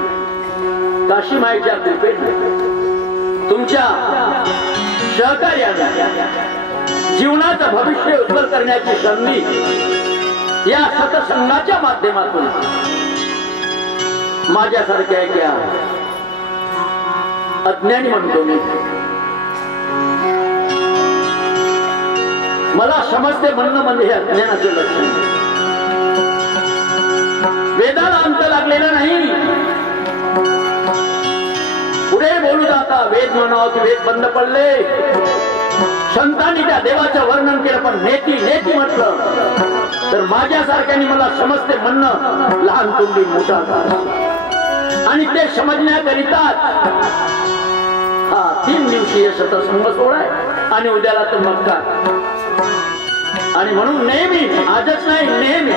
काशी माईच्या कृपेने तुमच्या सहकार्याने जीवनाचं भविष्य उज्ज्वल करण्याची संधी या सत्संगाच्या माध्यमातून माझ्यासारख्या एका अज्ञानी म्हणतो मी मला समजते म्हणणं म्हणजे हे अज्ञानाचे लक्षण. वेदाला अंत लागलेला नाही. पुढे बोलू जाता वेद म्हणावं की वेद बंद पडले संतांनी त्या देवाचं वर्णन केलं, पण नेती नेती म्हटलं तर माझ्यासारख्याने मला समजते म्हणणं लहान तोंडी मोठा घास. आणि ते समजण्याकरिता हा 3 दिवसीय सतसंग सोहळा आहे आणि उद्याला तर मग काय. आणि म्हणून नेहमी, आजच नाही नेहमी,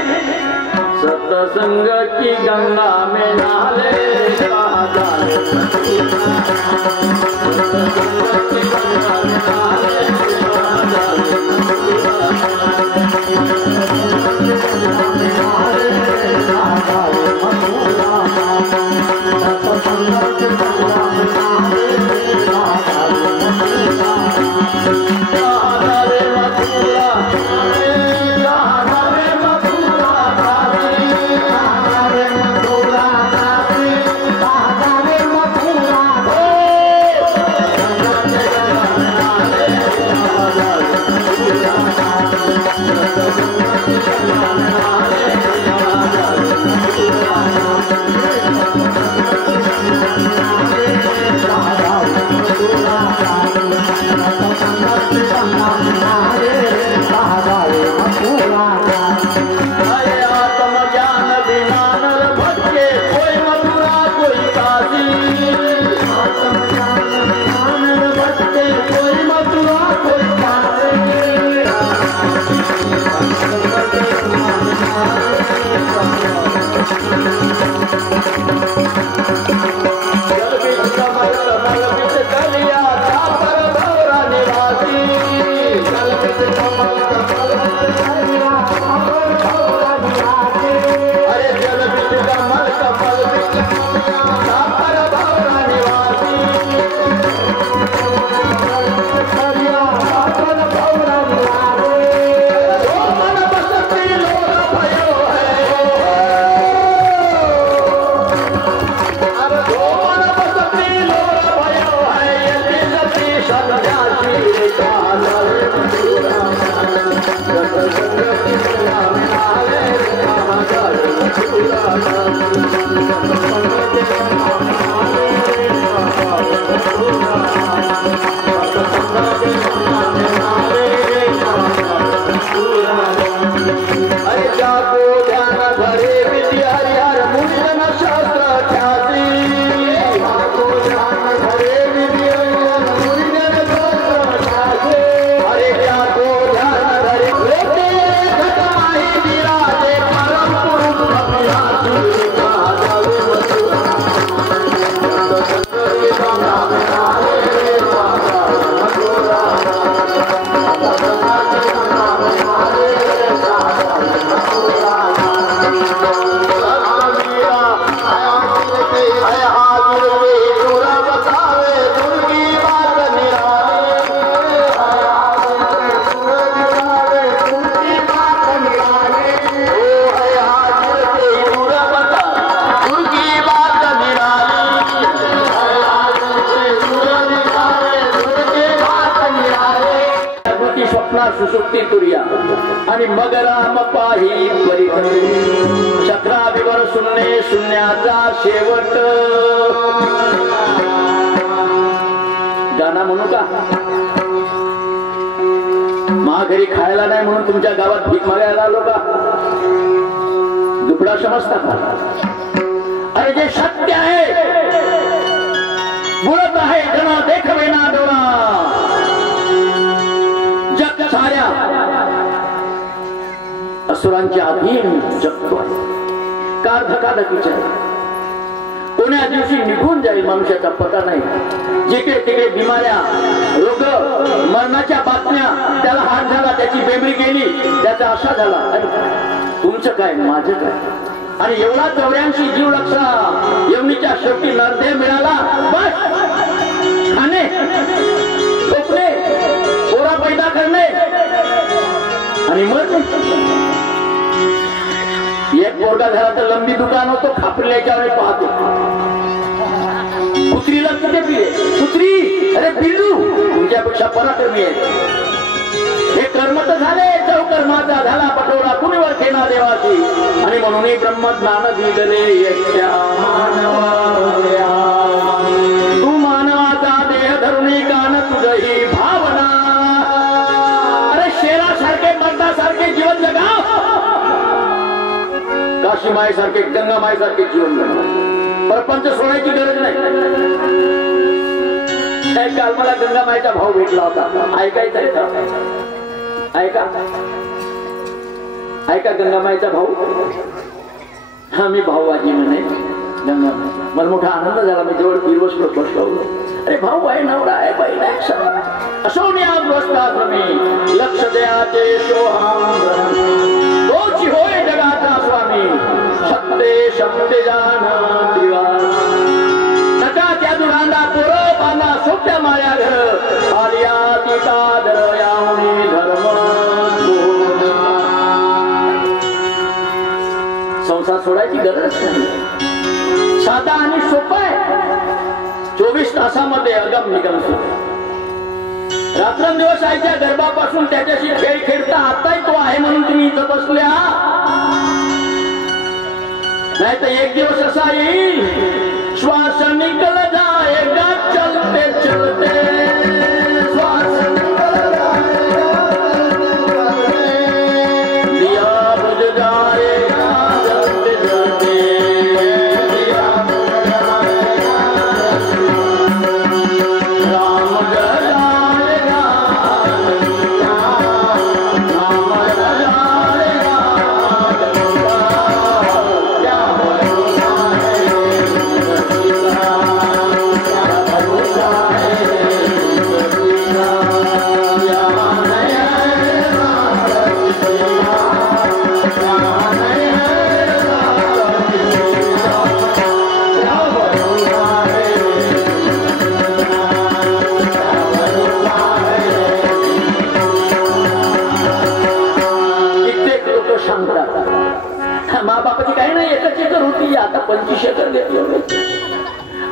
सतसंग की गंगा में नहाले सुसुप्ती तुरिया आणि मग राम पाही परिकर चक्राविवर शून्य शून्याचा शेवट. गाणं म्हणू का? माघारी खायला नाही म्हणून तुमच्या गावात भीक मागायला आलो का? दुपडा समजता का? अरे जे सत्य आहे, बोलत आहे जणा देखवे ना डोळा, जग साऱ्या असुरांच्या अधीन जगतो. का धकाधकीच्या कोण्या दिवशी निघून जाईल मनुष्याचा पता नाही. जिकडे तिकडे बिमाऱ्या, रोग, मरणाच्या बातम्या. त्याला हात झाला, त्याची बेबरी गेली, त्याचा असा झाला. तुमचं काय, माझं काय? आणि एवढा 84 जीव लक्षा यवनीच्या शेवटी नरदेह मिळाला. बस खाणे, झोपणे, पोरा पैदा करणे आणि मरणे. एक पोरगा झाला तर लंबी दुकान होतो, खापरल्याच्या वेळी पाहतो. कुत्रीला कुठे पिले? कुत्री, अरे बिल्लू तुमच्यापेक्षा पराक्रमी आहे. हे कर्म तर झाले, चौकर्माचा झाला पटोळा कुणीवर खेळा देवाची. आणि म्हणून ब्रह्मज्ञान दिले एकट्या मानवा. तू मानवाचा देह धरुणी कान तुझही भावना. मायेसारखे गंगा मायेसारखे जीवन जगावं. परपंच सोडायची गरज नाही. काल मला गंगा मायेचा भाव भेटला होता. ऐकायचा ऐका ऐका गंगा मायेचा भाऊ. हा मी भाऊबाजी म्हणे गंगा माय. मला मोठा आनंद झाला. मी जवळ फिरवसलो बसलो. अरे भाऊ आहे नवरा आहे बहीण आहे असोन्याश्रमी लक्ष द्याचे तोची होय जगाचा स्वामी सत्ते शब्दे जाण नका त्या दुरांदा पोरं बांधा सोप्या माया घर आलिया तिचा दर यामुनी धर्म संसार सोडायची गरज नाही. साधा आणि सोपा आहे. 24 तासामध्ये अगम निगम सुरू. रात्रंदिवस आईच्या गर्भापासून त्याच्याशी खेळ खेळता आताही तो आहे म्हणून तुम्ही इथं बसले नाही तर एक दिवस असा येईल श्वास निकल जाएगा चलते चलते श्वास निकल जाएगा दिया बुझ जाएगा चलते चलते आता 25 एकर घेतली.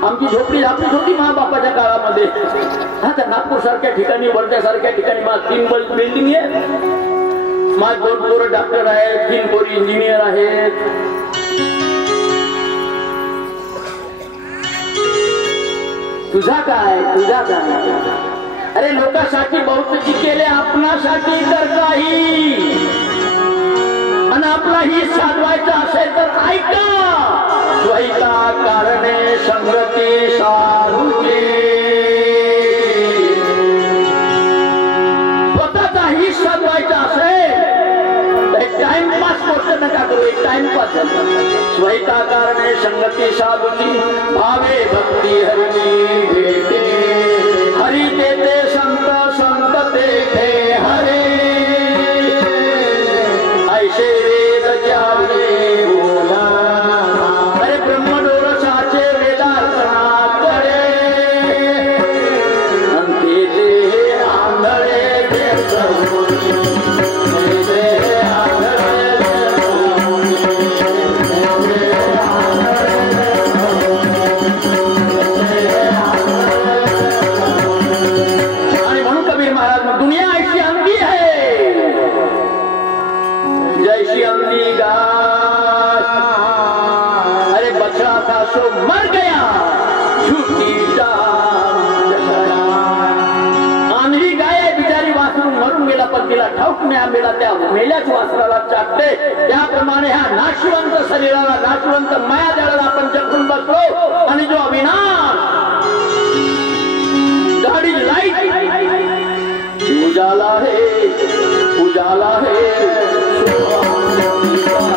आमची झोपडी झापडीच होती महाबापाच्या काळामध्ये. आता नागपूर सारख्या ठिकाणी वर्ध्या सारख्या ठिकाणी माझ 3 बिल्डिंग आहे. माझ 2 पोरं डॉक्टर आहेत, 3 पोरी इंजिनियर आहेत. तुझा काय तुझा काय. अरे लोकांसाठी बहुतेक केले आपणासाठी तर काही आणि आपलाही साधवायचा असेल तर ऐका. स्वैता कारणे संगती साधूचे स्वतःचाही साधवायचा असेल तर टाइमपास गोष्ट नका करू. एक टाइमपास स्वैता कारणे संगती साधूची भावे भक्ती हरिणी भेटे हरी देते संत संत देते हरे ऐसे वेद जागे बोला. अरे ब्रह्मडोरसाचे वेदार्थना करे अंते ते आंधळे आणि म्हणून कबीर महाराज दुनिया ऐसी अंधी है जैसी अंधी गाय. अरे बछड़ा था सो मर गया झूठी आंधळी गाय आहे बिचारी वासरून मरून गेला पण तिला ठाऊक मिळाला त्या मेल्याच वासराला चाटते. त्याप्रमाणे ह्या नाशवंत शरीराला नाशवंत मायाजाळाला आपण जपून बसलो आणि जो अविनाश गाडी लाईट उजाला है उजाला है उजाला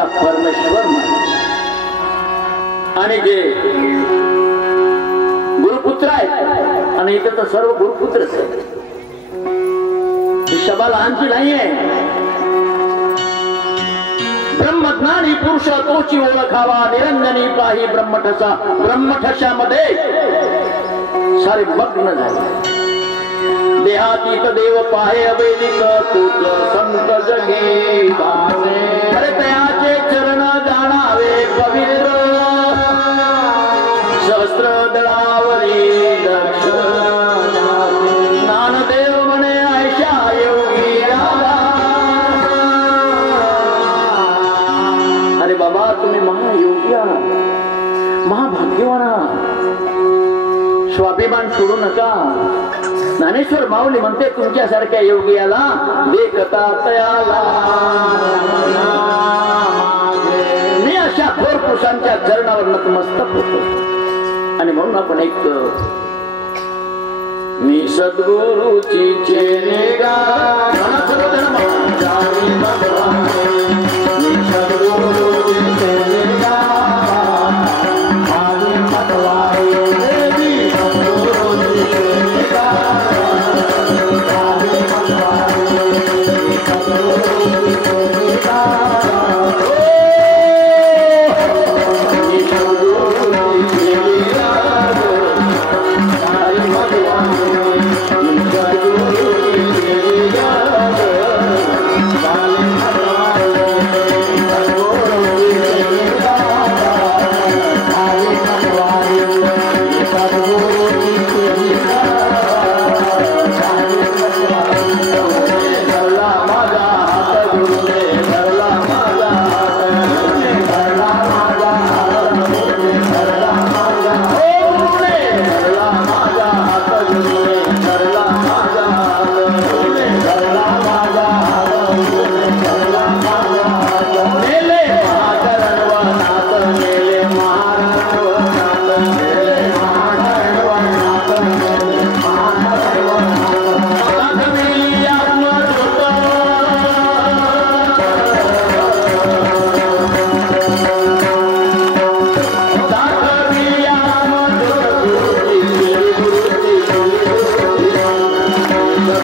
का परमेश्वर माने आणि जे गुरुपुत्र आहेत आणि इथे तर सर्व गुरुपुत्रच आहेत. ही सभा लहानची नाहीये. ब्रह्मज्ञानी पुरुष तोची ओळखावा निरंजनी पाही ब्रह्मठसा. ब्रह्मठशामध्ये सारे मग्न झाले. देहातीत देव पाहे अवेदिक तूच संत जगी वासे. अरे तयाचे चरण जाणावे पवित्र सहस्त्र दळावरी दक्ष. ज्ञानदेव म्हणे ऐशा योगी आला. अरे बाबा तुम्ही महायोगी आहात, महाभाग्यवान आहात. स्वाभिमान सोडू नका. ज्ञानेश्वर माऊली म्हणते तुमच्यासारख्या योगियाला देखता तयाला. मी अशा थोर पुरुषांच्या चरणावर नतमस्तक होतो. आणि म्हणून आपण एक मी सद्गुरूची चेने गा